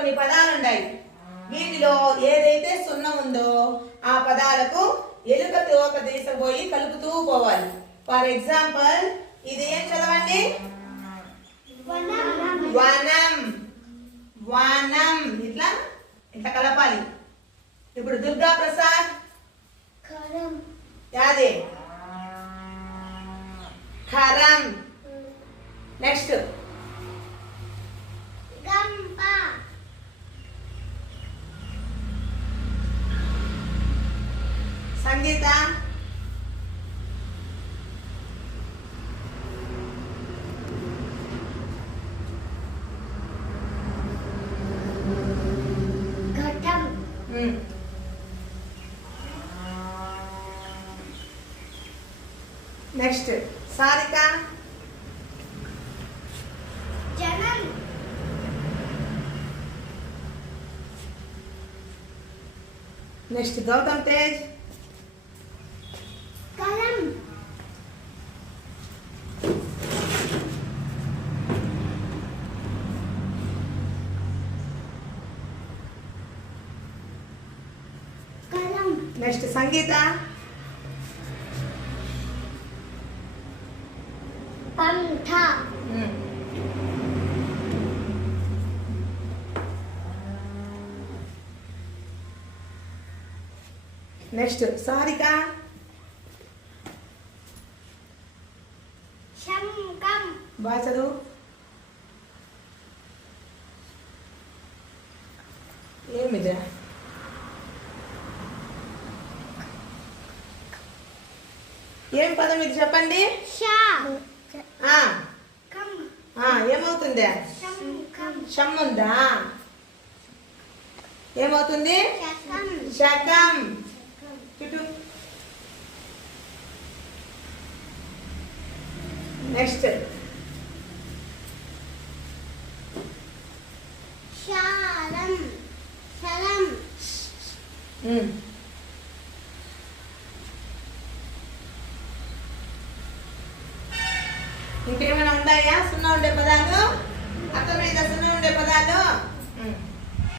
కొన్ని పదాలు ఉన్నాయి. వీటిలో ఏదైతే సున్నా ఉందో ఆ పదాలకు ఎలుక తోక తీసుకుపోయి కలుపుతూ పోవాలి. ఫర్ ఎగ్జాంపుల్ ఇది ఏం చదవండి? వనం. వనం. ఇట్లా ఇట్లా కలపాలి. ఇప్పుడు దుర్గా ప్రసాద్ యాదే ఖరం. నెక్స్ట్ సంగీత ఘటం. నెక్స్ట్ సారిక జనం. నెక్స్ట్ గౌతమ్ తేజ్ కలం. కలం. నెక్స్ట్ సంగీత పంట. నెక్స్ట్ సారిక శంఖం. బాగా చదువు. ఏమిదా ఏం పదం ఇది చెప్పండి? షా. ఆ కం. ఏమవుతుంది? శంఖం. షమ్ముందా? ఏమవుతుంది? శకం. శకం. చుట్టూ. నెక్స్ట్ శాలం. శలం. ఇంకేమైనా ఉన్నాయా సున్నా ఉండే పదాలు? అర్థమైందా సున్నా ఉండే పదాలు?